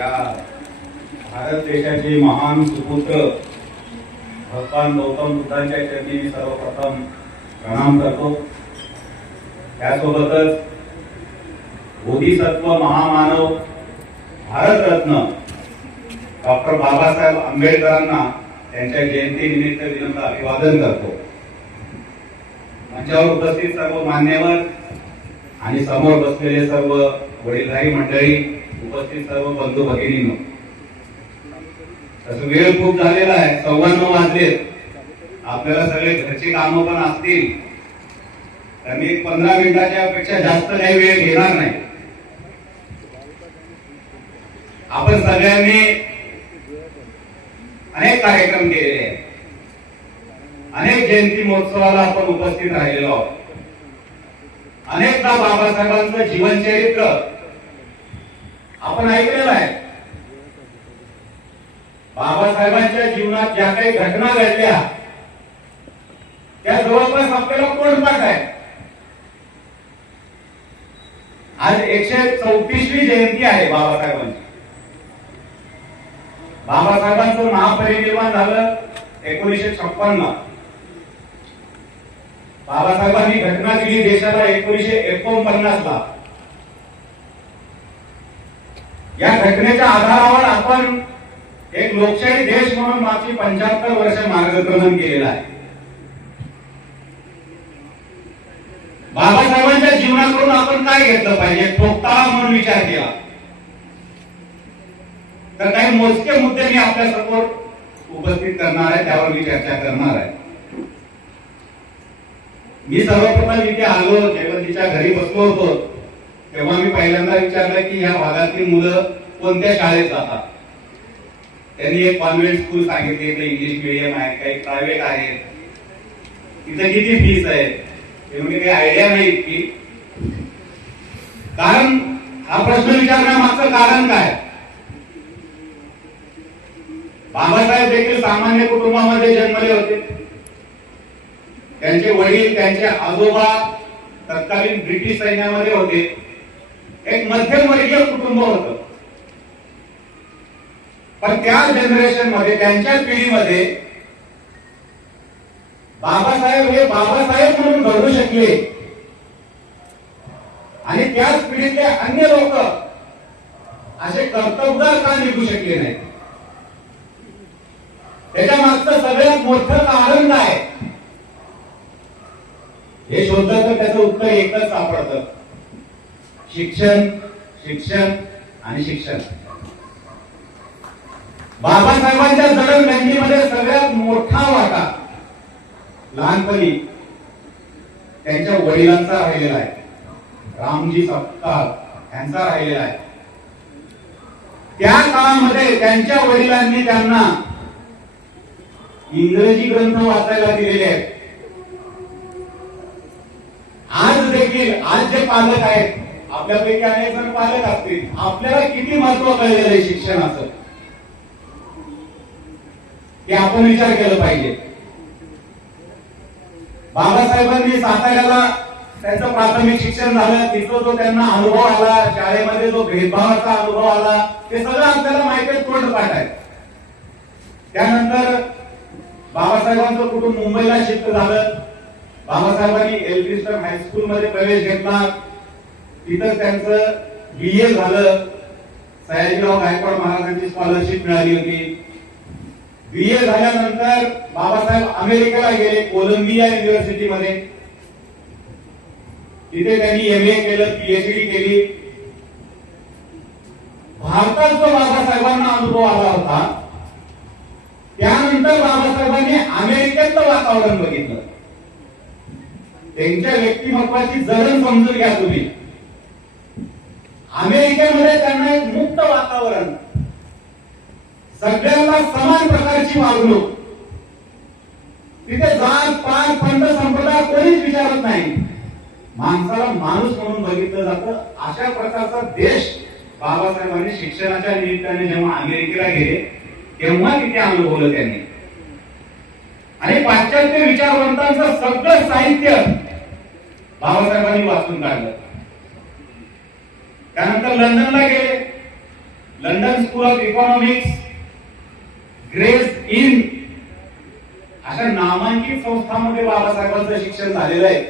या भारत देशाचे महान सुपुत्र भगवान गौतम बुद्धांच्या चरणी मी सर्वप्रथम प्रणाम करतो। त्यासोबतच बोधिसत्व महामानव भारतरत्न डॉक्टर बाबासाहेब आंबेडकरांना त्यांच्या जयंतीनिमित्त विनम्र अभिवादन करतो। मंचावर उपस्थित सर्व मान्यवर आणि समोर बसलेले सर्व वडीलधारी मंडळी, उपस्थित सर्व बंधू भगिनींनो, तसं वेळ खूप झालेला आहे, 9:15 वाजलेत। आपल्याला सगळे घरची कामं पण असतील, तर मी 15 मिनिटाच्या पेक्षा जास्त काही वेळ घेणार नाही। आपण सगळ्यांनी अनेक कार्यक्रम केलेले आहेत, अनेक जयंती महोत्सवाला आपण उपस्थित राहिलेलो आहोत। अनेकदा बाबासाहेबांचं जीवनचरित्र आपण ऐकलेलं आहे। बाबासाहेबांच्या जीवनात ज्या काही घटना घडल्या त्या जवळपास आपल्याला तोंडपाठ आहे। आज 134वी जयंती आहे बाबासाहेबांची। बाबासाहेबांचं महापरिनिर्वाण झालं 1956 ला। बाबासाहेबांनी घटना दिली देशाला 1949 ला। या घटनेच्या आधारावर आपण एक लोकशाही देश म्हणून मागची 75 वर्ष मार्गक्रमण केलेलं आहे। बाबासाहेबांच्या जीवनाकडून आपण काय घेतलं पाहिजे, ठोकताळा म्हणून विचार केला तर काही मोजके मुद्दे मी आपल्या समोर उपस्थित करणार आहे, त्यावर मी चर्चा करणार आहे। मी सर्वप्रथम इथे आलो, जयवंतीच्या घरी बसलो होतो, तेव्हा मी पहिल्यांदा विचारलं की ह्या भागातील मुलं कोणत्या शाळेत जातात। त्यांनी एक कॉन्व्हेंट स्कूल सांगितले, काही इंग्लिश मीडियम आहे, काही प्रायव्हेट आहेत, तिथे किती फीस आहे हे म्हणजे काही आयडिया नाही इतकी। कारण हा प्रश्न विचारण्यामागचं कारण काय, बाबासाहेब देखील सामान्य कुटुंबामध्ये जन्मले होते। त्यांचे वडील, त्यांचे आजोबा तत्कालीन ब्रिटिश सैन्यामध्ये होते। एक मध्यमवर्गीय कुटुंब होतं, पण त्या जनरेशन मध्ये, त्यांच्या पिढीमध्ये बाबासाहेब हे बाबासाहेब म्हणून घडू शकले आणि त्याच पिढीतले अन्य लोक असे कर्तबगार का निघू शकले नाही, त्याच्या मागचं सगळ्यात मोठं कारण काय हे शोधलं तर त्याचं उत्तर एकच सापडतं, शिक्षण, शिक्षण आणि शिक्षण। बाबासाहेबांच्या जडणघडणीमध्ये सगळ्यात मोठा वाटा लहानपणी त्यांच्या वडिलांचा राहिलेला आहे, रामजी सपकाळ यांचा राहिलेला आहे। त्या काळामध्ये त्यांच्या वडिलांनी त्यांना इंग्रजी ग्रंथ वाचायला दिलेले आहेत। आज देखील आज जे पालक आहेत, आपल्यापैकी अनेक जण पालक असतील, आपल्याला किती महत्व कळलेलं आहे शिक्षणाचं हे आपण विचार केला पाहिजे। बाबासाहेबांनी साताऱ्याला त्यांचं प्राथमिक शिक्षण झालं, तिथं जो त्यांना अनुभव आला, शाळेमध्ये जो भेदभावाचा अनुभव आला, ते सगळं आपल्याला माहिती आहे, तोंडपाठ आहे। त्यानंतर बाबासाहेबांचं कुटुंब मुंबईला शिफ्ट झालं। बाबासाहेबांनी एल्फिन्स्टन हायस्कूल मध्ये प्रवेश घेतला, तिथं त्यांचं BA झालं। सयाजीराव गायकवाड महाराजांची स्कॉलरशिप मिळाली होती। BA झाल्यानंतर बाबासाहेब अमेरिकेला गेले, कोलंबिया युनिव्हर्सिटीमध्ये, तिथे त्यांनी MA केलं, PhD केली। भारतात जो बाबासाहेबांना अनुभव आला होता, त्यानंतर बाबासाहेबांनी अमेरिकेतलं वातावरण बघितलं। त्यांच्या व्यक्तिमत्वाची जडण समजून घ्या तुम्ही। अमेरिकेमध्ये त्यांना एक मुक्त वातावरण, सगळ्यांना समान प्रकारची वागणूक, तिथे जात पात पंथ संप्रदाय कोणीच विचारत नाही, माणसाला माणूस म्हणून बघितलं जातं। अशा प्रकारचा देश बाबासाहेबांनी शिक्षणाच्या निमित्ताने जेव्हा अमेरिकेला गेले तेव्हा तिथे अनुभवलं त्यांनी। आणि पाश्चात्य विचारवंतांचं सगळं साहित्य बाबासाहेबांनी वाचून काढलं। त्यानंतर लंडनला गेले, London School of Economics, Gray's Inn अशा नामांकित संस्थांमध्ये बाबासाहेबांचं शिक्षण झालेलं आहे.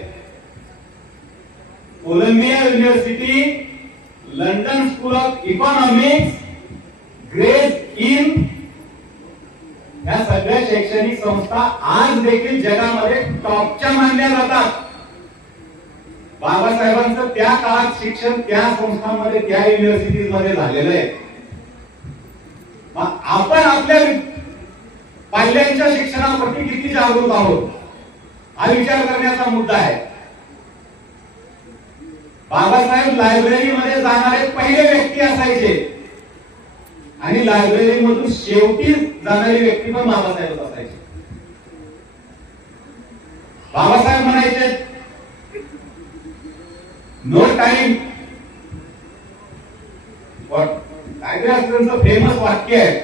Columbia University, London School of Economics, Gray's Inn या सगळ्या शैक्षणिक संस्था आज देखील जगामध्ये टॉपच्या मानल्या जातात. बाबासाहेबांचं त्या काळात शिक्षण त्या संस्थांमध्ये, त्या युनिव्हर्सिटीज मध्ये झालेलं आहे. आपण आपल्या पाल्यांच्या शिक्षणाप्रती किती जागरूक आहोत हा विचार करण्याचा मुद्दा आहे. बाबासाहेब लायब्ररीमध्ये जाणारे पहिले व्यक्ती असायचे आणि लायब्ररीमधून शेवटी जाणारी व्यक्ती पण बाबासाहेब असायचे. बाबासाहेब म्हणायचे नो टाइम, काहीतरी असं त्यांचं फेमस वाक्य आहे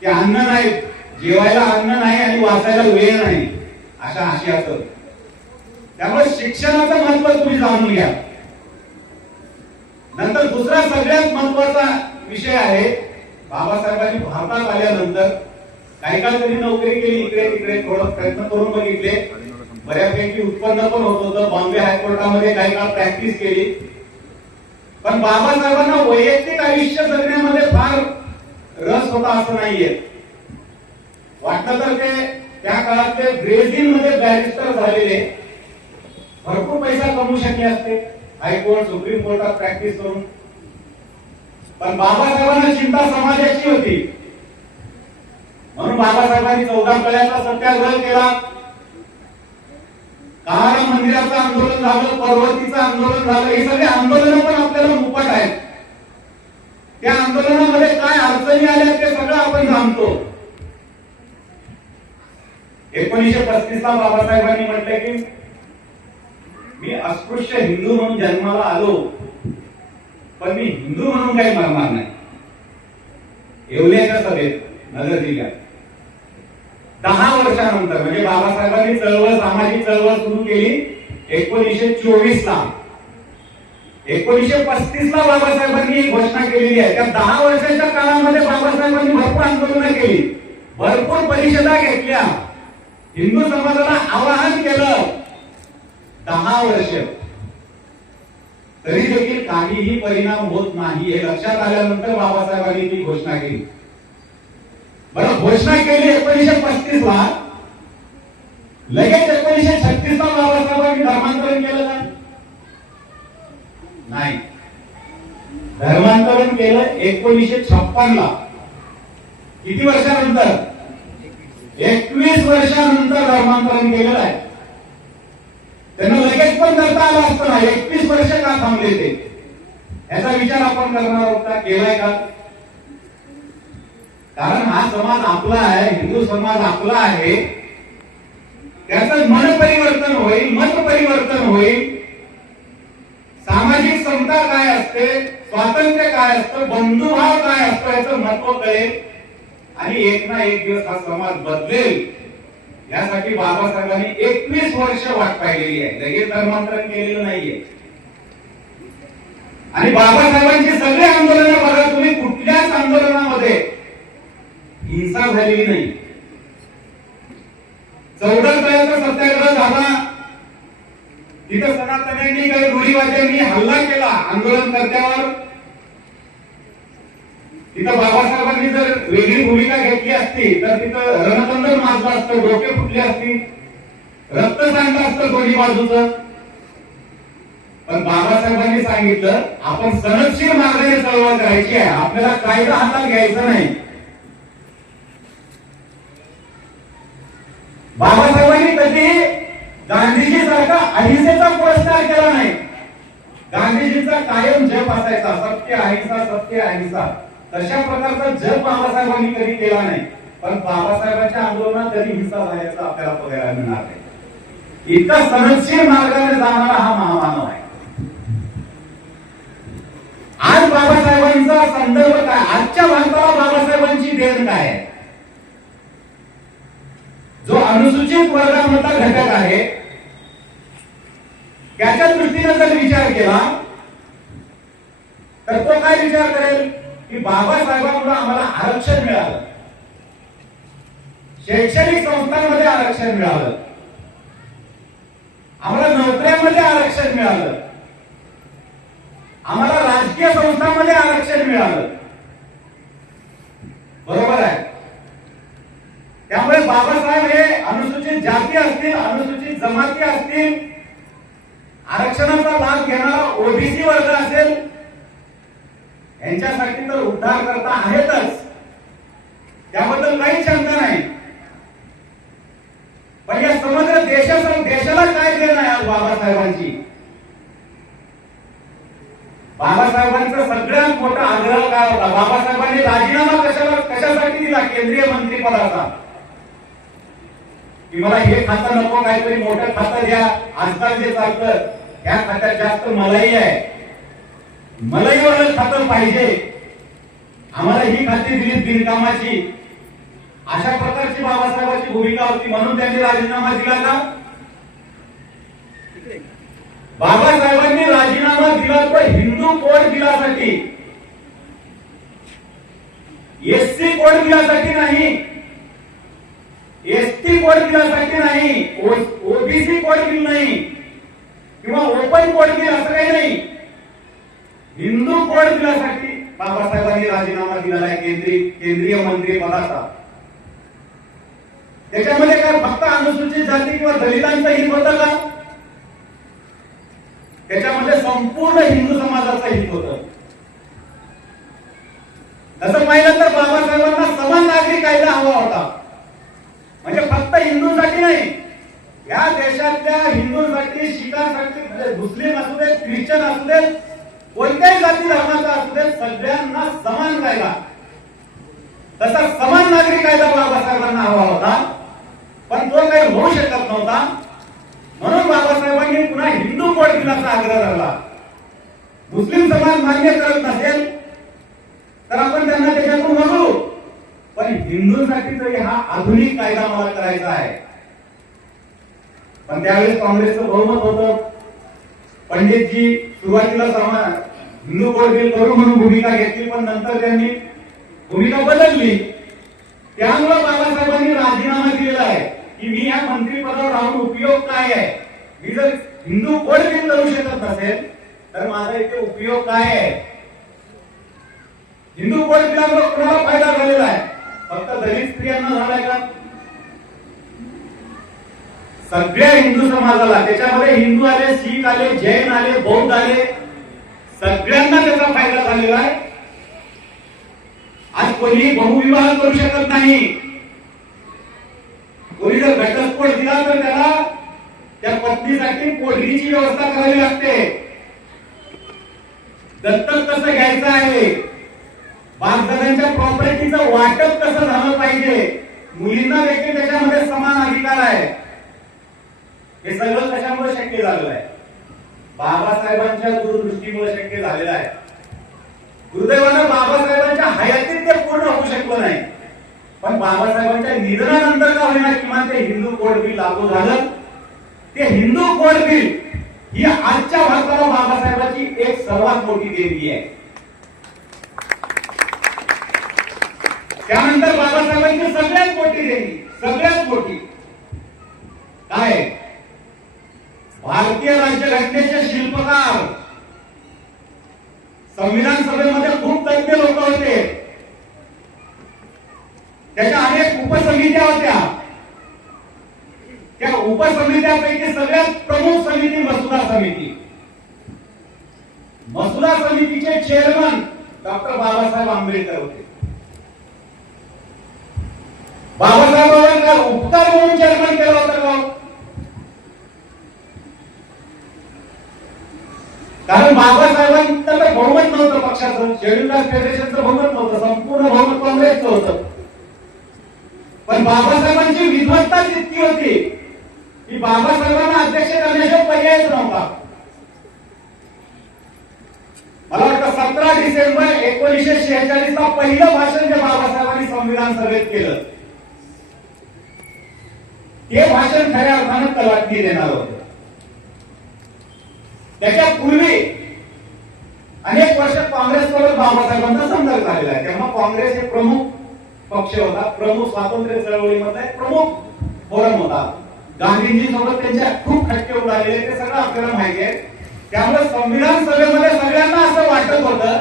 की अन्न नाही, जेवायला अन्न नाही आणि वाचायला वेळ नाही, अशा आशयाचं. त्यामुळे शिक्षणाचं महत्व तुम्ही जाणून घ्या. नंतर दुसरा सगळ्यात महत्वाचा विषय आहे, बाबासाहेबांनी भारतात आल्यानंतर काही काळ त्यांनी नोकरी केली, इकडे तिकडे थोडं प्रयत्न करून बघितले, बऱ्यापैकी उत्पन्न पण होत होतं. बॉम्बे हायकोर्टामध्ये काही काळ प्रॅक्टिस केली. पण बाबासाहेबांना वैयक्तिक आयुष्य जगण्यामध्ये फार रस होता असं नाहीये. वाटलं तर ते त्या काळातले ब्रेझिल मध्ये बॅरिस्टर झालेले भरपूर पैसा कमवू शकले असते हायकोर्ट, सुप्रीम कोर्टात प्रॅक्टिस करून. पण बाबासाहेबांना चिंता समाजाची होती, म्हणून बाबासाहेबांनी 14 कळ्याचा सत्याग्रह केला. काळा मंदिराचं आंदोलन झालं, पर्वतीचं आंदोलन झालं. हे सगळे आंदोलन पण आपल्याला मुपट आहेत. त्या आंदोलनामध्ये काय अडचणी आल्या ते सगळं आपण जाणतो. 1935 ला बाबासाहेबांनी म्हटलं की मी अस्पृश्य हिंदू म्हणून जन्माला आलो, पण मी हिंदू म्हणून काही मरणार नाही. येवल्याच्या सभेत नगर जिल्ह्यात 10 वर्षानंतर, म्हणजे बाबासाहेबांनी चळवळ, सामाजिक चळवळ सुरू केली 1924 ला. 1935 ला बाबासाहेबांनी घोषणा केलेली आहे. त्या 10 वर्षाच्या काळामध्ये बाबासाहेबांनी भरपूर आंदोलनं केली, भरपूर परिषदा घेतल्या, हिंदू समाजाला आवाहन केलं. 10 वर्ष तरी देखील काहीही परिणाम होत नाही हे लक्षात आल्यानंतर बाबासाहेबांनी ती घोषणा केली. बरं, घोषणा केली 1935 ला, लगेच 1936 ला बाबासाहेबांनी धर्मांतरण केलं का? नाही. धर्मांतरण केलं 1956 ला. किती वर्षानंतर? 21 वर्षानंतर धर्मांतरण केलेलं आहे. त्यांना लगेच पण करता आलं असतं ना, 21 वर्ष का थांबले ते? याचा विचार आपण करणार आहोत का? केलाय का? कारण हा समाज आपला आहे, हिंदू समाज आपला आहे. त्याचं मन परिवर्तन होईल, मत परिवर्तन होईल. सामाजिक समता काय असते, स्वातंत्र्य काय असतं, बंधुभाव काय असतो याचं महत्व कळेल आणि एक ना एक दिवस हा समाज बदलेल. यासाठी बाबासाहेबांनी 21 वर्ष वाट पाहिलेली आहे, लगेच धर्मांतरण केलेलं नाहीये. आणि बाबासाहेबांची सगळे आंदोलन बघा तुम्ही, कुठल्याच आंदोलनामध्ये हिंसा झालेली नाही. 14 कळ्याचा सत्याग्रह झाला, तिथं सनातन्यांनी काही रूढीवाद्यांनी हल्ला केला आंदोलनकर्त्यावर. तिथं बाबासाहेबांनी जर वेगळी भूमिका घेतली असती तर तिथं रणकंदर माजलं असतं, डोके फुटले असती, रक्त सांडलं असतं दोन्ही बाजूचं. पण बाबासाहेबांनी सांगितलं आपण सनदशीर मार्गाने चळवळ करायची आहे, आपल्याला कायदा हातात घ्यायचा नाही. बाबासाहेबांनी कधी गांधीजी सारखा अहिंसेचा पुरस्कार केला नाही. गांधीजींचा कायम जप असायचा, सत्य अहिंसा, सत्य अहिंसा. तशा प्रकारचा जप बाबासाहेबांनी कधी केला नाही. पण बाबासाहेबांच्या आंदोलनात कधी हिंसा झाल्याचं आपल्याला बघायला मिळणार नाही. इतका सनदशीर मार्गाने जाणारा हा महामानव आहे. आज बाबासाहेबांचा संदर्भ काय? आजच्या भारताला बाबासाहेबांची देण काय आहे? जो अनुसूचित वर्गामधला घटक आहे त्याच्या दृष्टीने जर विचार केला तर तो काय विचार करेल? की बाबासाहेबांमुळे आम्हाला आरक्षण मिळालं, शैक्षणिक संस्थांमध्ये आरक्षण मिळालं, आम्हाला नोकऱ्यांमध्ये आरक्षण मिळालं, आम्हाला राजकीय संस्थांमध्ये आरक्षण मिळालं. बरोबर आहे. त्यामुळे बाबासाहेब हे अनुसूचित जाती असतील, अनुसूचित जमाती असतील, आरक्षणाचा लाभ घेणारा ओबीसी वर्ग असेल, यांच्यासाठी तर उद्धार करता आहेतच, त्याबद्दल काही शंका नाही. पण या समग्र देशाला काय देणं आहे आज बाबासाहेबांची? बाबासाहेबांचा सगळ्यात मोठा आग्रह काय होता? बाबासाहेबांनी राजीनामा कशासाठी दिला केंद्रीय मंत्रिपदाचा? की मला हे खातं नको, काहीतरी मोठं खातं द्या. आजकाल जे चालतं या खात्यात जास्त मलाई आहे, मलाईवर खातं पाहिजे, आम्हाला ही खाती दिली बिनकामाची, अशा प्रकारची बाबासाहेबांची भूमिका होती. म्हणून त्यांनी राजीनामा दिला का? बाबासाहेबांनी राजीनामा दिला तो हिंदू कोड बिलासाठी, एससी कोड बिलासाठी नाही, एसटी कोड बिलासाठी नाही, ओबीसी कोड बिल नाही किंवा ओपन कोड बिल असं काही नाही, हिंदू कोड बिलासाठी बाबासाहेबांनी राजीनामा दिलेला आहे केंद्रीय मंत्री पदाचा. त्याच्यामध्ये काय फक्त अनुसूचित जाती किंवा दलितांचं हित होतं का? त्याच्यामध्ये संपूर्ण हिंदू समाजाचं हित होतं. तसं पाहिलं तर बाबासाहेबांना समान नागरी कायदा हवा होता. म्हणजे फक्त हिंदूंसाठी नाही, या देशातल्या हिंदूंसाठी, शिखांसाठी, म्हणजे मुस्लिम असू दे, ख्रिश्चन असू दे, कोणत्याही जाती धर्माचा असू दे, सगळ्यांना समान कायदा, तसा समान नागरी कायदा बाबासाहेबांना हवा होता. पण तो काही होऊ शकत नव्हता. म्हणून बाबासाहेबांनी पुन्हा हिंदू कोड बिलाचा आग्रह धरला. मुस्लिम समाज मान्य करत नसेल तर आपण त्यांना त्याच्यातून बघू, पण हिंदूंसाठी तरी हा आधुनिक कायदा मला करायचा आहे. पण त्यावेळेस काँग्रेसचं बहुमत होतं. पंडितजी सुरुवातीला हिंदू कोड बिल करू म्हणून भूमिका घेतली, पण नंतर त्यांनी भूमिका बदलली. त्यामुळे बाबासाहेबांनी राजीनामा दिलेला आहे की मी या मंत्रिपदावर राहून उपयोग काय आहे? मी जर हिंदू कोड बिल करू शकत नसेल तर माझा इथे उपयोग काय आहे? हिंदू कोड बिलामुळे कोणाला फायदा झालेला आहे? फक्त दलित स्त्रियांना झालाय का? सगळ्या हिंदू समाजाला, त्याच्यामध्ये हिंदू आले, शीख आले, जैन आले, बौद्ध आले, सगळ्यांना त्याचा फायदा झालेला आहे. आज कोणी बहुविवाह करू शकत नाही. कोणी जर घटस्फोट दिला तर त्याला त्या पत्नीसाठी पोटगीची व्यवस्था करावी लागते. दत्तक कसं घ्यायचं आहे, बापदादांच्या प्रॉपर्टीचं वाटप कसं झालं पाहिजे, मुलींना देखील त्याच्यामध्ये समान अधिकार आहे. हे सगळं कशामुळे शक्य झालेलं आहे? बाबासाहेबांच्या दूरदृष्टीमुळे शक्य झालेलं आहे. दुर्दैवानं बाबासाहेबांच्या हयातीत ते पूर्ण होऊ शकलं नाही, पण बाबासाहेबांच्या निधनानंतर का होईना किमान ते हिंदू कोड बिल लागू झालं. ते हिंदू कोड बिल ही आजच्या भारताला बाबासाहेबांची एक सर्वात मोठी देणगी आहे. त्यानंतर बाबासाहेबांची सगळ्यात मोठी देणगी, सगळ्यात मोठी काय? भारतीय राज्यघटनेचे शिल्पकार, संविधान सभेमध्ये खूप तज्ञ लोक होते, त्याच्या अनेक उपसमित्या होत्या. त्या उपसमित्यापैकी सगळ्यात प्रमुख समिती मसुदा समिती. मसुदा समितीचे चेअरमन डॉक्टर बाबासाहेब आंबेडकर होते. बाबासाहेबांना उपकार म्हणून चेअरमन केलं होतं का? कारण बाबासाहेबांचं तर बहुमत नव्हतं पक्षाचं, शेड्यूल कास्ट फेडरेशनचं बहुमत नव्हतं, संपूर्ण बहुमत काँग्रेसचं होतं. पण बाबासाहेबांची विद्वत्ता इतकी होती की बाबासाहेबांना अध्यक्ष करण्याशिवाय पर्यायच नव्हता. मला वाटतं 17 डिसेंबर 1946 ला पहिलं भाषण जे बाबासाहेबांनी संविधान सभेत केलं, ते भाषण खऱ्या अर्थानं कलाटणी देणार होतं. त्याच्या पूर्वी अनेक वर्ष काँग्रेससोबत बाबासाहेबांचा संघर्ष फरक झालेला आहे. तेव्हा काँग्रेस हे प्रमुख पक्ष होता, प्रमुख स्वातंत्र्य चळवळीमध्ये प्रमुख फोरम होता. गांधीजींसोबत त्यांच्या खूप खटके उडालेले, ते सगळं आपल्याला माहिती आहे. त्यामुळे संविधान सभेमध्ये सगळ्यांना असं वाटत होतं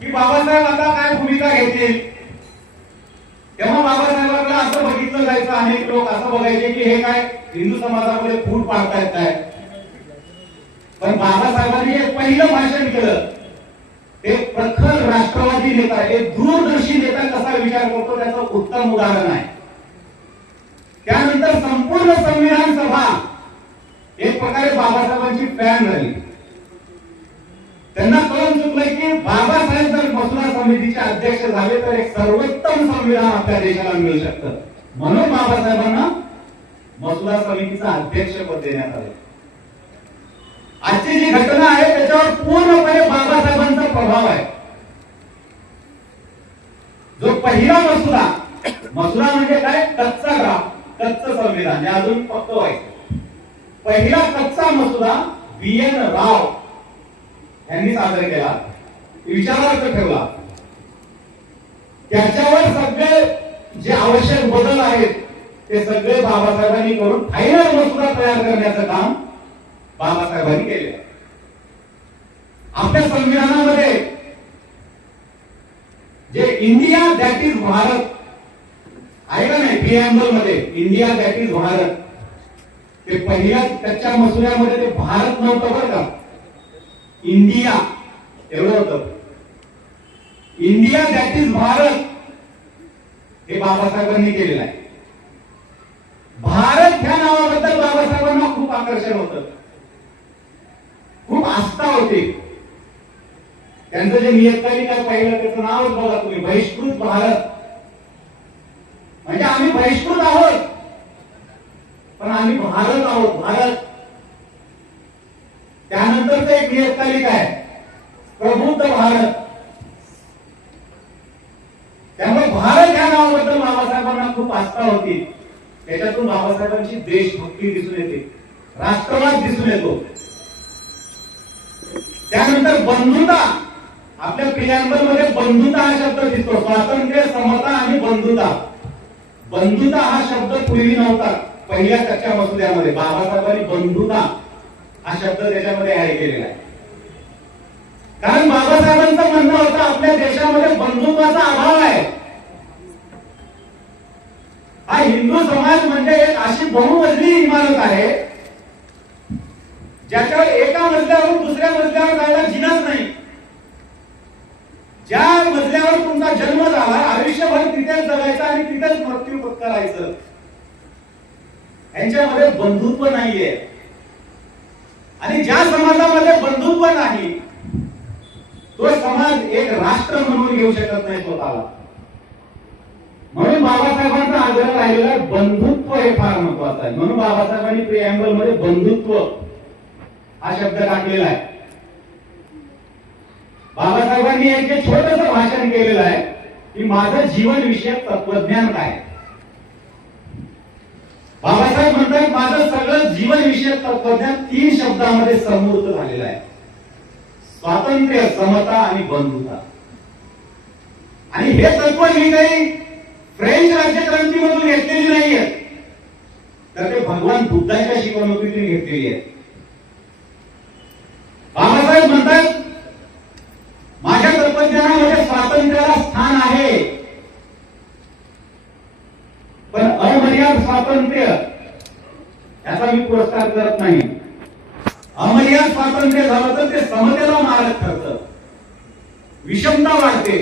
की बाबासाहेब आता काय भूमिका घेतील. तेव्हा बाबासाहेबांना असं बघितलं जायचं, अनेक लोक असं बघायचे की हे काय हिंदू समाजामध्ये फूट पाडतायत काय. पण बाबासाहेबांनी एक पहिलं भाषण केलं, ते प्रखर राष्ट्रवादी नेता, एक दूरदर्शी नेता कसा विचार करतो त्याचं उत्तम उदाहरण आहे. त्यानंतर संपूर्ण संविधान सभा एक प्रकारे बाबासाहेबांची फॅन झाली. त्यांना कळून चुकलं की बाबासाहेब जर मसुदा समितीचे अध्यक्ष झाले तर एक सर्वोत्तम संविधान आपल्या देशाला मिळू शकतं. म्हणून बाबासाहेबांना मसुदा समितीचं अध्यक्षपद देण्यात आलं. आजची जी घटना आहे त्याच्यावर पूर्णपणे बाबासाहेबांचा प्रभाव आहे. जो पहिला मसुदा म्हणजे काय, कच्चा ड्राफ्ट, कच्चं संविधान, हे अजून फक्त व्हायचं. पहिला कच्चा मसुदा BN राव यांनी सादर केला, विचारार्थ ठेवला. त्याच्यावर सगळे जे आवश्यक बदल आहेत ते सगळे बाबासाहेबांनी करून फायनल मसुदा तयार करण्याचं काम बाबासाहेबांनी केले. आपल्या संविधानामध्ये जे इंडिया दॅट इज भारत आहे का नाही, प्रिएम्बल मध्ये इंडिया दॅट इज भारत, ते पहिल्या कच्च्या मसुद्यामध्ये ते भारत नव्हतं बरं का, इंडिया एवढं होतं. इंडिया दॅट इज भारत हे बाबासाहेबांनी केलेलं आहे. भारत ह्या नावाबद्दल बाबासाहेबांना खूप आकर्षण होतं, खूप आस्था होती. त्यांचं जे नियतकालिक आहे पाहिलं त्याचं नावच बघा तुम्ही, बहिष्कृत भारत. म्हणजे आम्ही बहिष्कृत आहोत पण आम्ही भारत आहोत, भारत. त्यानंतरचं एक नियतकालिक आहे प्रबुद्ध भारत. त्यामुळे भारत या नावाबद्दल बाबासाहेबांना खूप आस्था होती. त्याच्यातून बाबासाहेबांची देशभक्ती दिसून येते, राष्ट्रवाद दिसून येतो. त्यानंतर बंधुता, आपल्या प्रियांबल मध्ये बंधुता हा शब्द दिसतो. स्वातंत्र्य, समता आणि बंधुता. बंधुता हा शब्द पूर्वी नव्हता पहिल्या कच्च्या मसुद्यामध्ये. बाबासाहेबांनी बंधुता हा शब्द त्याच्यामध्ये ऍड केलेला आहे. कारण बाबासाहेबांचं म्हणणं होतं आपल्या देशामध्ये बंधुत्वाचा अभाव आहे. हा हिंदू समाज म्हणजे एक अशी बहुमजली इमारत आहे ज्याच्यावर एका मजल्यावरून दुसऱ्या मजल्यावर जायला जिनाच नाही. ज्या मजल्यावर तुमचा जन्म झाला आयुष्यभर तिथेच जगायचं आणि तिथेच मृत्यू करायचं. यांच्यामध्ये बंधुत्व नाहीये. आणि ज्या समाजामध्ये बंधुत्व नाही तो समाज एक राष्ट्र म्हणून घेऊ शकत नाही स्वतःला. म्हणून बाबासाहेबांचा आग्रह राहिलेला बंधुत्व हे फार महत्वाचं आहे. म्हणून बाबासाहेबांनी प्रिएम्बल मध्ये बंधुत्व हा शब्द टाकलेला आहे. बाबासाहेबांनी एक छोटंसं भाषण केलेलं आहे की माझं जीवन विषयक तत्वज्ञान काय. बाबासाहेब म्हणतात माझं सगळं जीवन विषयक तत्वज्ञान 3 शब्दामध्ये समूर्त झालेलं आहे, स्वातंत्र्य, समता आणि बंधुता. आणि हे तत्व मी काही फ्रेंच राज्यक्रांतीमधून घेतलेली नाहीये, तर ते भगवान बुद्धाच्या शिकवणुकीतून घेतलेली आहे. बाबासाहेब म्हणतात माझ्या तत्वज्ञानामध्ये स्वातंत्र्याला स्थान आहे, पण अमर्याद स्वातंत्र्य याचा मी पुरस्कार करत नाही. अमर्याद स्वातंत्र्य झालं तर ते समतेला मारक ठरतं, विषमता वाढते.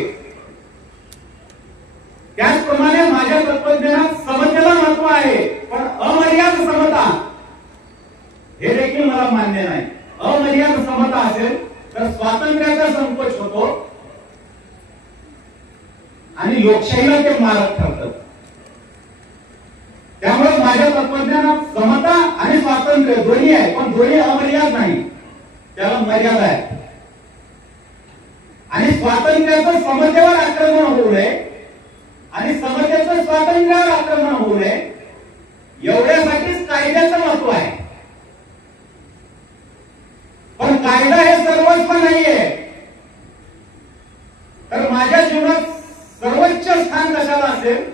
त्याचप्रमाणे माझ्या तत्वज्ञानात समतेला महत्व आहे, पण अमर्याद समता हे देखील मला मान्य नाही. अमर्याद समता असेल तर स्वातंत्र्याचा संकोच होतो आणि लोकशाहीला ते मारक ठरतं. त्यामुळे माझ्या तत्वज्ञानात समता आणि स्वातंत्र्य दोन्ही आहे, पण दोन्ही अमर्याद नाही, त्याला मर्यादा आहे. आणि स्वातंत्र्याचं समतेवर आक्रमण होऊ नये आणि समतेचं स्वातंत्र्यावर आक्रमण होऊ नये एवढ्यासाठीच कायद्याचं महत्व आहे. पण कायदा हे सर्वस्व नाहीये. तर माझ्या जीवनात सर्वोच्च स्थान कशाला असेल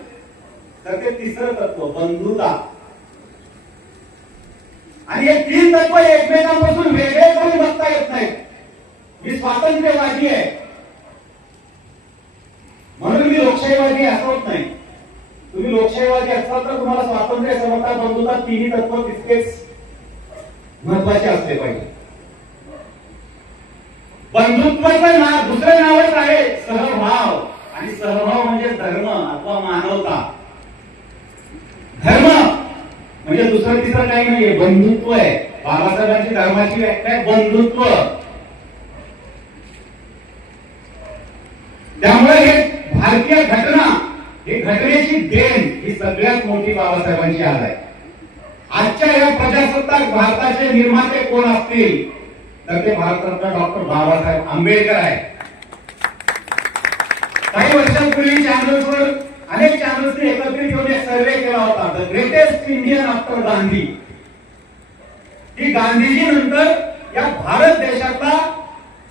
तर ते तिसरं तत्व बंधुता. आणि हे तीन तत्व एकमेकांपासून वेगळे करून बघता येत नाहीत. मी स्वातंत्र्यवादी आहे म्हणून मी लोकशाहीवादी असं होत नाही. तुम्ही लोकशाहीवादी असाल तर तुम्हाला स्वातंत्र्य, समता, बंधुता तिन्ही तत्व तितकेच महत्वाचे असले पाहिजे. बंधुत्वाचं नाव दुसरं नावच आहे सहभाव. आणि सहभाव म्हणजे धर्म अथवा मानवता. धर्म म्हणजे दुसरं तिसरं काही नाहीये, बंधुत्व आहे. बाबासाहेबांची धर्माची व्याख्या आहे बंधुत्व. त्यामुळे हे भारतीय घटना, ही घटनेची देण ही सगळ्यात मोठी बाबासाहेबांची आज आहे. आजच्या या प्रजासत्ताक भारताचे निर्माते कोण असतील तर ते भारतरत्न डॉक्टर बाबासाहेब आंबेडकर आहे. काही वर्षांपूर्वी चॅनल्सवर अनेक चॅनल्सने एकत्रित येऊन एक सर्वे केला होता, the greatest Indian after Gandhi. की गांधीजी नंतर या भारत देशातला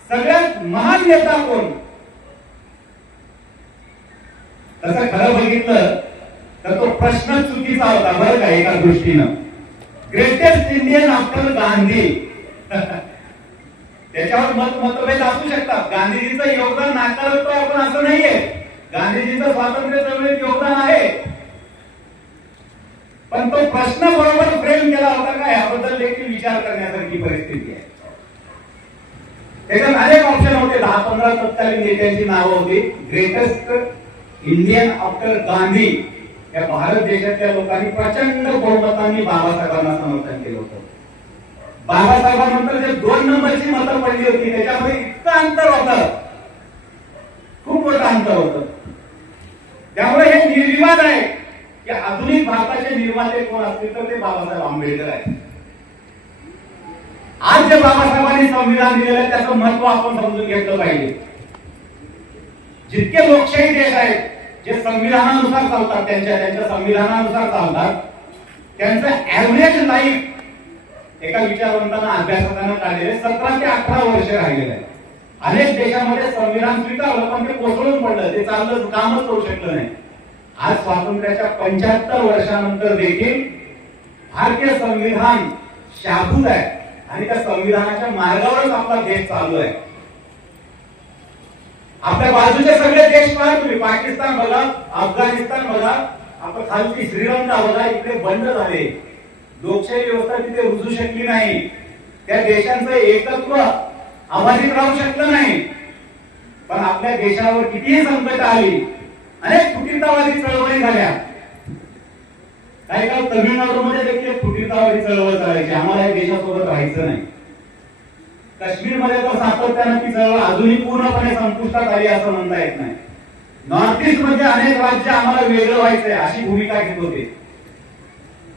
सगळ्यात महान नेता कोण. तसं खरं बघितलं तर तो प्रश्न चुकीचा होता बरं का एका दृष्टीनं. ग्रेटेस्ट इंडियन आफ्टर गांधी त्याच्यावर मतभेद असू शकतात. गांधीजींचं योगदान नाकारतो आपण असं नाहीये. गांधीजींचं स्वातंत्र्य चळवळीत योगदान आहे. पण तो प्रश्न बरोबर फ्रेम केला होता का याबद्दल देखील विचार करण्यासारखी परिस्थिती आहे. त्याच्यात अनेक ऑप्शन होते. 10-15 तत्कालीन नेत्यांची नावं होती. ग्रेटेस्ट इंडियन आफ्टर गांधी या भारत देशातल्या लोकांनी प्रचंड बहुमतांनी बाबासाहेबांना समर्थन केलं होतं. बाबासाहेबांनंतर जे 2 नंबरची मतं पडली होती त्याच्यामध्ये इतकं अंतर होतं, खूप मोठं अंतर होतं. त्यामुळे हे निर्विवाद आहे की आधुनिक भारताचे निर्माते कोण असतील तर ते बाबासाहेब आंबेडकर आहेत. आज जे बाबासाहेबांनी संविधान दिलेलं आहे त्याचं महत्व आपण समजून घेतलं पाहिजे. जितके लोकशाही देश आहेत जे संविधानानुसार चालतात, त्यांच्या संविधानानुसार चालतात, त्यांचं ऍव्हरेज लाईफ एका विचारवंतांना अभ्यासकांना काढलेले 17 ते 18 वर्ष राहिलेलं आहे. अनेक देशामध्ये संविधान स्वीकारलं पण ते कोसळून पडलं, ते चाललं कामच करू शकलं नाही. आज स्वातंत्र्याच्या 75 वर्षानंतर देखील भारतीय संविधान शाबूत आहे आणि त्या संविधानाच्या मार्गावरच आपला देश चालू आहे. आपल्या बाजूचे सगळे देश पहा तुम्ही, पाकिस्तान बघा, अफगाणिस्तान बघा, आपण खालची श्रीलंका बघा, इकडे बंद झाले. लोकशाही व्यवस्था तिथे रुजू शकली नाही. त्या देशांचं एकत्व अबाधित राहू शकलं नाही. पण आपल्या देशावर कितीही संकट आली, अनेक फुटीरतावादी चळवळी झाल्या. काही काळ तमिळनाडूमध्ये देखील फुटीरतावादी चळवळ चालायची, आम्हाला या देशासोबत राहायचं नाही. काश्मीरमध्ये तर सातत्यानं ती चळवळ अजूनही पूर्णपणे संपुष्टात आली असं म्हणता येत नाही. नॉर्थ ईस्ट मध्ये अनेक राज्य आम्हाला वेगळं व्हायचंय अशी भूमिका घेत होते.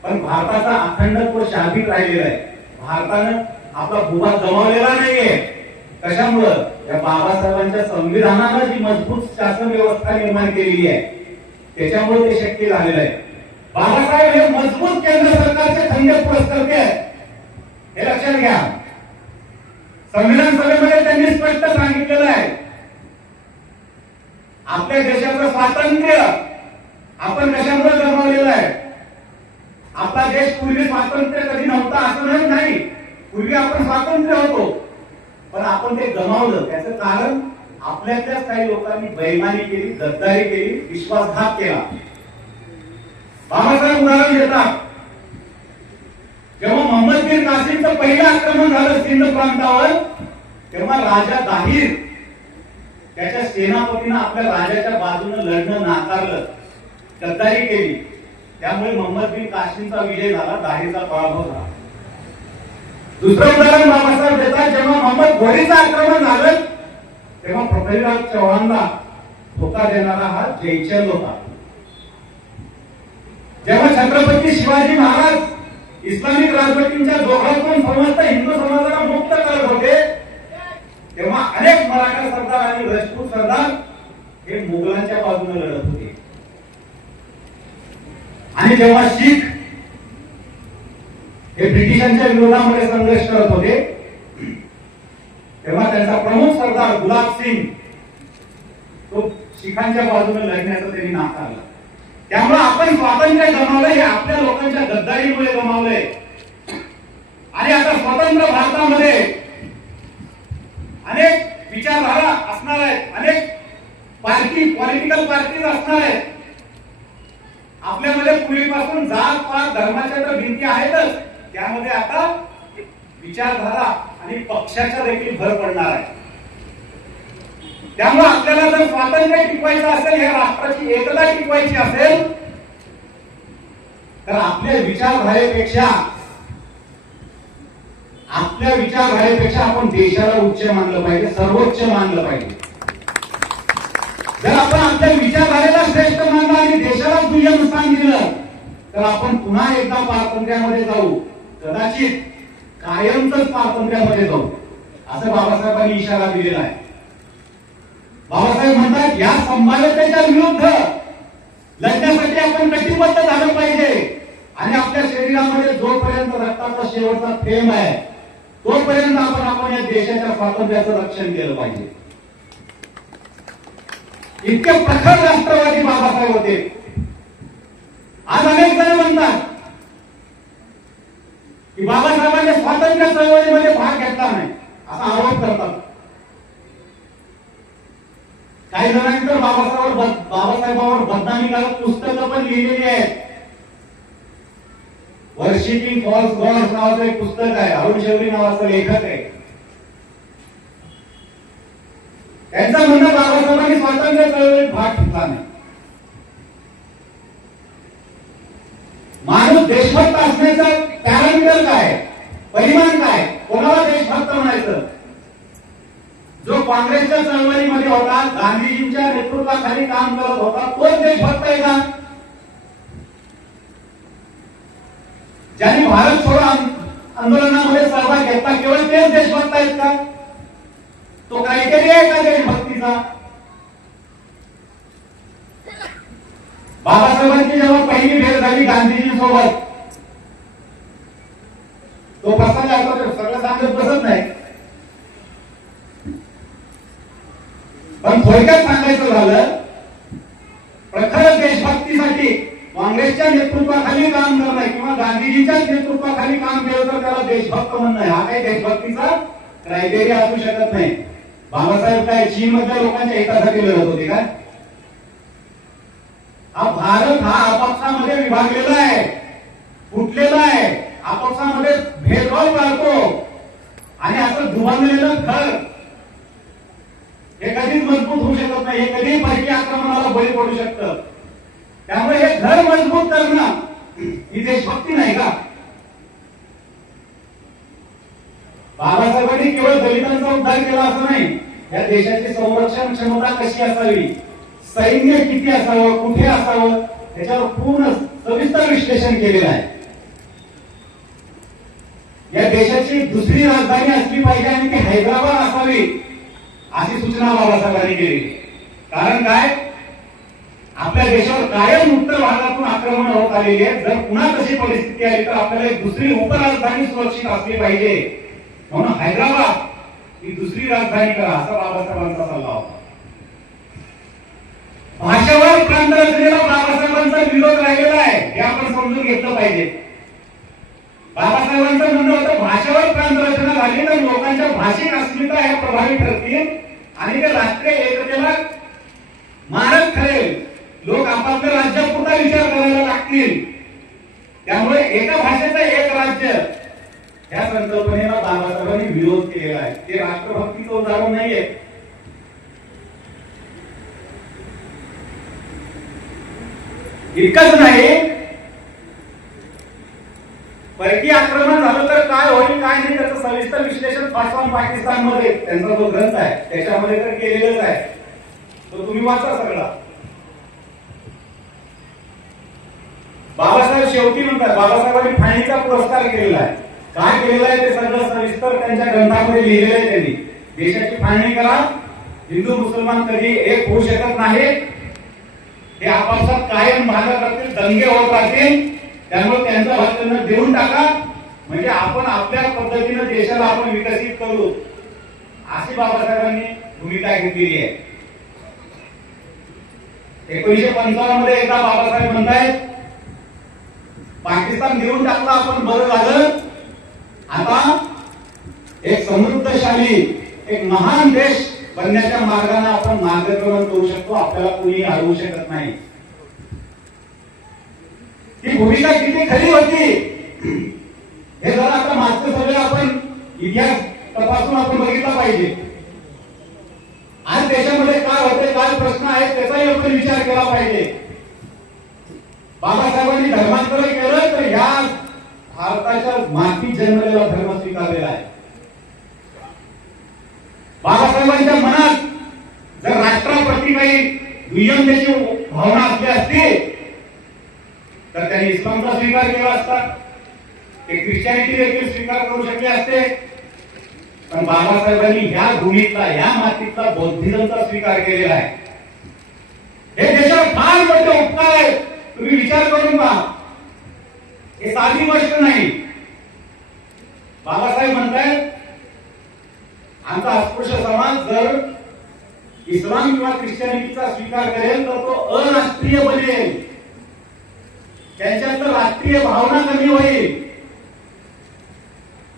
पण भारताचा अखंडत्व शाबीत राहिलेला आहे. भारतानं आपला भूभाग गमावलेला नाहीये. कशामुळं? या बाबासाहेबांच्या संविधानानं जी मजबूत शासन व्यवस्था निर्माण केलेली आहे त्याच्यामुळे ते शक्य झालेलं आहे. बाबासाहेब हे मजबूत केंद्र सरकारचे खंड पुरस्कर्ते आहेत, हे लक्षात घ्या. संविधान सभेमध्ये त्यांनी स्पष्ट सांगितलेलं आहे आपल्या देशाचं स्वातंत्र्य आपण कशामुळे गमावलेलं आहे. आपला देश पूर्वी स्वातंत्र्य कधी नव्हता असं नाही. पूर्वी आपण स्वातंत्र्य होतो पण आपण ते गमावलं. त्याचं कारण आपल्यातल्याच काही लोकांनी बेईमानी केली, गद्दारी केली, विश्वासघात केला. बाबासाहेब उदाहरण देतात, जेव्हा मोहम्मद बिन कासिमचं पहिलं आक्रमण झालं सिंध प्रांतावर तेव्हा राजा दाहिर त्याच्या सेनापतीनं आपल्या राजाच्या बाजूने लढणं नाकारलं, गद्दारी केली. त्यामुळे मोहम्मद बिन कासिमचा विजय झाला, दाहिरचा पराभव झाला. दुसरं उदाहरण बाबासाहेब देतात, जेव्हा मोहम्मद घोरीचं आक्रमण झालं तेव्हा पृथ्वीराज चव्हाणला धोका देणारा हा जयचंद होता. जेव्हा छत्रपती शिवाजी महाराज इस्लामिक राजवटींच्या जोरातून समस्त हिंदू समाजाला मुक्त करत होते तेव्हा अनेक मराठा सरदार आणि राजपूत सरदार हे मुघलांच्या बाजूने लढत होते. आणि जेव्हा शीख हे ब्रिटिशांच्या विरोधामध्ये संघर्ष करत होते तेव्हा त्यांचा प्रमुख सरदार गुलाब सिंग खूप शिखांच्या बाजूने लढण्याचं त्यांनी नाकारलं. त्यामुळे आपण स्वातंत्र्य गमावलंय हे आपल्या लोकांच्या गद्दारीमुळे गमावलंय. आणि आता स्वतंत्र भारतामध्ये अनेक विचारधारा असणार आहेत, अनेक पॉलिटिकल पार्टीज असणार आहेत. आपल्यामध्ये पूर्वीपासून जात पात धर्माच्या तर भिंती आहेतच, त्यामध्ये आता विचारधारा आणि पक्षाच्या देखील भर पडणार आहे. त्यामुळे आपल्याला जर स्वातंत्र्य टिकवायचं असेल, या राष्ट्राची एकता टिकवायची असेल, तर आपल्या विचारधारेपेक्षा आपण देशाला उच्च मानलं पाहिजे, सर्वोच्च मानलं पाहिजे. जर आपण आपल्या विचारधारेला श्रेष्ठ मानलं आणि देशाला दुय्यम स्थान दिलं, तर आपण पुन्हा एकदा पारतंत्र्यामध्ये जाऊ, कदाचित कायमच पारतंत्र्यामध्ये जाऊ, असं बाबासाहेबांनी इशारा दिलेला आहे. बाबासाहेब म्हणतात या संभाव्यतेच्या विरुद्ध लढण्यासाठी आपण कटिबद्ध झालं पाहिजे. आणि आपल्या शरीरामध्ये जोपर्यंत रक्ताचा शेवटचा थेंब आहे, तोपर्यंत आपण या देशाच्या स्वातंत्र्याचं रक्षण केलं पाहिजे. इतके प्रखर राष्ट्रवादी बाबासाहेब होते. आज अनेक जण म्हणतात की बाबासाहेबांनी स्वातंत्र्य चळवळीमध्ये भाग घेतला नाही, असा आरोप करतात. काही जणांनी तर बाबासाहेबांवर बदनामी करत पुस्तकं पण लिहिलेली आहेत. वर्शिपिंग फॉल्स गॉड्स नावाचं एक पुस्तक आहे, अरुण शौरी नावाचा लेखक आहे. त्यांचं म्हणणं बाबासाहेबांनी स्वातंत्र्य चळवळीत भाग घेतला नाही. माणूस देशभक्त असण्याचा पॅरामीटर काय, परिमाण काय, कोणाला देशभक्त म्हणायचं? जो काँग्रेसच्या चळवळीमध्ये होता, गांधीजींच्या नेतृत्वाखाली काम करत होता, तोच देशभक्त आहे का? ज्यांनी भारत छोडो आंदोलनामध्ये सहभाग घेतला, केवळ तेच देशभक्त आहेत का? तो क्रायटेरिया आहे का देशभक्तीचा? बाबासाहेबांची जेव्हा पहिली भेट झाली गांधीजींसोबत, तो प्रसंग आठवतो, सगळं सांगत बसत नाही, पण थोडक्यात सांगायचं झालं, प्रखर देशभक्तीसाठी काँग्रेसच्या नेतृत्वाखाली काम करणं किंवा गांधीजींच्या नेतृत्वाखाली काम केलं तर त्याला देशभक्त म्हणणं, हा काही देशभक्तीचा क्रायटेरिया असू शकत नाही. बाबासाहेब काय चीन मधल्या लोकांच्या हितासाठी लढत होते का? हा भारत हा आपापसामध्ये विभागलेला आहे, फुटलेला आहे, आपापसामध्ये भेदभाव करतो. आणि असं दुभावलेलं घर हे कधीच मजबूत होऊ शकत नाही, हे कधीही परकीय आक्रमणाला बळी पडू शकतं. त्यामुळे हे घर मजबूत करणं ही देशभक्ती नाही का? बाबासाहेबांनी केवळ दलितांचा उद्धार केला असं नाही, या देशाची संरक्षण क्षमता कशी असावी, सैन्य किती असावं, कुठे असावं, याच्यावर पूर्ण सविस्तर विश्लेषण केलेलं आहे. या देशाची दुसरी राजधानी असली पाहिजे आणि ती हैदराबाद असावी, अशी सूचना बाबासाहेबांनी केली. कारण काय, आपल्या देशावर कायम उत्तर भागातून आक्रमण होत आलेली आहे. जर पुन्हा तशी परिस्थिती आली तर आपल्याला एक दुसरी उपराजधानी सुरक्षित असली पाहिजे, म्हणून हैदराबाद ही दुसरी राजधानी करा, असा बाबासाहेबांचा सल्ला होता. भाषावर प्रांत रचनेला बाबासाहेबांचा विरोध राहिलेला आहे, हे आपण समजून घेतलं पाहिजे. बाबासाहेबांचं म्हणणं होतं भाषावर प्रांत रचना झाली तर लोकांच्या भाषिक अस्मिता ह्या प्रभावी ठरतील आणि ते राष्ट्रीय एकतेला मारक ठरेल. लोक आपापल्या राज्यापुरता विचार करायला लागतील. त्यामुळे एका भाषेचं एक राज्य या संकल्पनेला बाबासाहेबांनी विरोध केलेला आहे. ते राष्ट्रभक्तीचं उदाहरण नाहीये. इतकंच नाही, परकीय आक्रमण झालं तर काय होईल काय नाही त्याचं सविस्तर विश्लेषण पाकिस्तान मध्ये त्यांचा जो ग्रंथ आहे त्याच्यामध्ये तर केलेलंच आहे, तो तुम्ही वाचा सगळा. बाबासाहेब शेवटी म्हणतात, बाबासाहेबांनी फाळणीचा पुरस्कार केलेला आहे. काय केलेला आहे ते सगळं सविस्तर त्यांच्या ग्रंथामध्ये लिहिलेलं आहे त्यांनी. देशाची फाळणी करा, हिंदू मुसलमान कधी एक होऊ शकत नाही, हे आपापसात कायम भागात राहतील, दंगे होत राहतील. त्यामुळे त्यांचा भाग त्यांना देऊन टाका, म्हणजे आपण आपल्या पद्धतीने देशाला आपण विकसित करू, अशी बाबासाहेबांनी भूमिका घेतलेली आहे. 1955 मध्ये एकदा बाबासाहेब म्हणतायत पाकिस्तान देऊन टाकला आपण, बरं झालं, आता एक समृद्धशाली एक महान देश बनण्याच्या मार्गाने आपण मार्गक्रमण करू शकतो, आपल्याला कोणी अडवू शकत नाही. ती भूमिका किती खरी होती हे जरा आता मागचं सगळं आपण इतिहास तपासून आपण बघितला पाहिजे. आज देशामध्ये काय होते, काय प्रश्न आहेत त्याचाही आपण विचार केला पाहिजे. बाबासाहेबांनी धर्मांतर केलं तर ह्या भारताच्या मातीत जन्मलेला धर्म स्वीकारलेला आहे. बाबासाहेबांच्या मनात जर राष्ट्राप्रती काही वियंतेची भावना असली असती तर त्यांनी इस्लामचा स्वीकार केला असता, ते ख्रिश्चॅनिटी देखील स्वीकार करू शकले असते. पण बाबासाहेबांनी ह्या भूमीतला ह्या मातीतला बौद्धिझमचा स्वीकार केलेला आहे. हे देशावर फार मोठे उपकार आहेत, तुम्ही विचार करून पहा. हे साधी गोष्ट नाही. बाबासाहेब म्हणतायत आमचा अस्पृश्य समाज जर इस्लाम किंवा ख्रिश्चॅनिटीचा स्वीकार करेल तर तो अराष्ट्रीय बनेल, त्यांच्यात राष्ट्रीय भावना कमी होईल.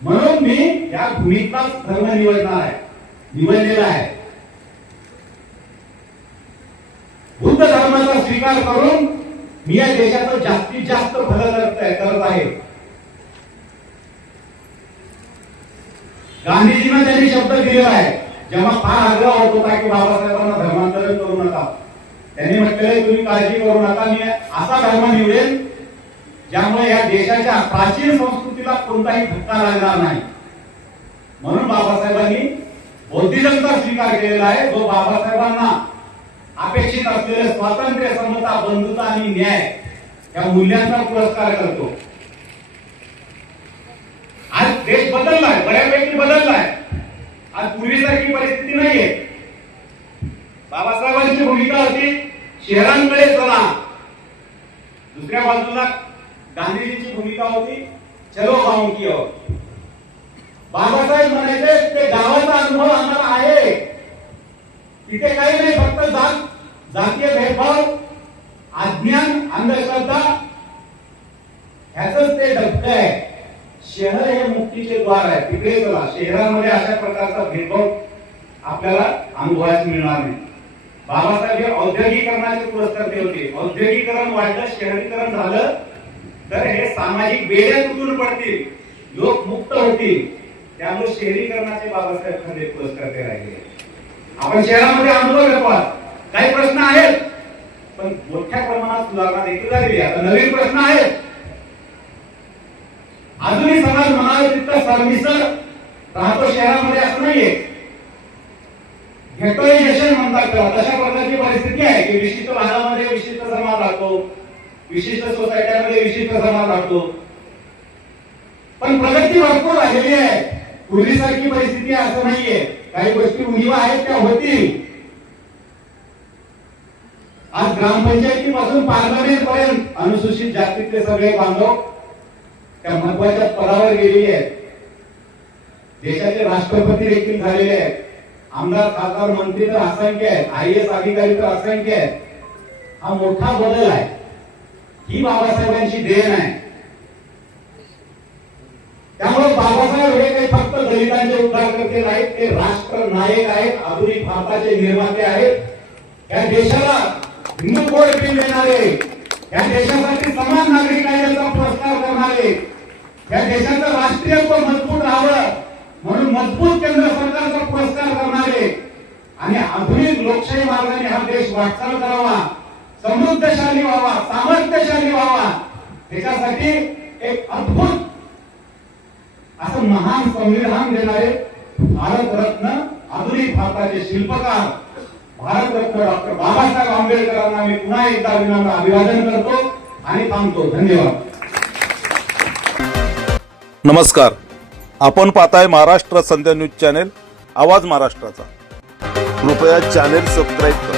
म्हणून मी या भूमीतला धर्म निवडलेला आहे. बुद्ध धर्माचा स्वीकार करून मी या देशाचं जास्तीत जास्त भलं करत आहे. गांधीजींना त्यांनी शब्द दिलेला आहे, जेव्हा फार आग्रह होत होता की बाबासाहेबांना धर्मांतरण करू नका, त्यांनी म्हटलेलं तुम्ही काळजी करू नका, मी असा धर्म निवडेल ज्यामुळे या देशाच्या प्राचीन संस्कृतीला कोणताही धक्का लागणार नाही. म्हणून बाबासाहेबांनी बौद्धिझमचा स्वीकार केलेला आहे, जो बाबासाहेबांना अपेक्षित असलेले स्वातंत्र्य, समता, बंधुता आणि न्याय या मूल्यांचा पुरस्कार करतो. आज देश बदललाय, बऱ्यापैकी बदललाय. आज पूर्वीसारखी परिस्थिती नाहीये. बाबासाहेबांची भूमिका होती शहरांकडे चला, दुसऱ्या बाजूला गांधीजींची भूमिका होती चलो गाँव की ओर. बाबासाहेब म्हणायचे ते गावाचा अनुभव आम्हाला आहे, तिथे काही नाही, फक्त जातीय भेदभाव, अज्ञान, अंधश्रद्धा ह्याच ते डबकं आहे. शहर हे मुक्तीचे द्वार आहे, तिकडे चला. शहरामध्ये अशा प्रकारचा भेदभाव आपल्याला अनुभवायला मिळणार नाही. बाबासाहेब हे औद्योगिकरणाचे पुरस्कार होते. औद्योगिकरण वाढलं, शहरीकरण झालं तर हे सामाजिक बेड्या तुटून पडतील, लोक मुक्त होतील. त्यामुळे शहरीकरणाचे बाबासाहेब खरे पुरस्कार ते राहिले. आपण शहरामध्ये अनुभव घेतो, काही प्रश्न आहेत पण मोठ्या प्रमाणात सुधारणा देखील झालेली आहे. आता नवीन प्रश्न आहेत, अजूनही समाज म्हणावे तितका सरमिसळ राहतो शहरामध्ये असं नाहीये. गेटोइझेशन म्हणतात त्याला, तशा प्रकारची परिस्थिती आहे की विशिष्ट भागामध्ये विशिष्ट समाज राहतो, विशिष्ट सोसायट्यामध्ये विशिष्ट समाज राहतो. पण प्रगती भरपूर झालेली आहे, पूर्वीसारखी परिस्थिती असं नाहीये. काही गोष्टी उणीवा आहेत त्या होतील. आज ग्रामपंचायतीपासून पार्लमेंट पर्यंत अनुसूचित जातीतले सगळे बांधव त्या महत्वाच्या पदावर गेलेले आहेत. देशाचे राष्ट्रपती देखील झालेले आहेत. आमदार, खासदार, मंत्री तर असंख्य आहेत, IAS अधिकारी तर असंख्य आहेत. हा मोठा बदल आहे. ही बाबासाहेबांची देण आहे. त्यामुळे बाबासाहेब हे काही फक्त दलितांचे उद्धारकर्ते नाहीत, ते राष्ट्र नायक आहेत, आधुनिक भारताचे निर्माते आहेत. या देशाला हिंदू कोड बिल देणारे, या देशासाठी समान नागरिक कायद्याचा पुरस्कार करणारे, या देशाचं राष्ट्रीयत्व मजबूत राहावं म्हणून मजबूत केंद्र सरकारचा पुरस्कार करणारे आणि आधुनिक लोकशाही मार्गाने हा देश वाटचाल करावा, समृद्धशाली व्हावा, सामर्थ्यशाली व्हावा, त्याच्यासाठी एक अद्भुत असं महान संविधान देणारे भारतरत्न, आधुनिक भारताचे शिल्पकार भारतरत्न डॉक्टर बाबासाहेब आंबेडकरांना मी पुन्हा एकदा विनम्र अभिवादन करतो आणि थांबतो. धन्यवाद. नमस्कार, आपण पाहताय महाराष्ट्र संध्या न्यूज चॅनेल, आवाज महाराष्ट्राचा. कृपया चॅनेल सबस्क्राईब करा.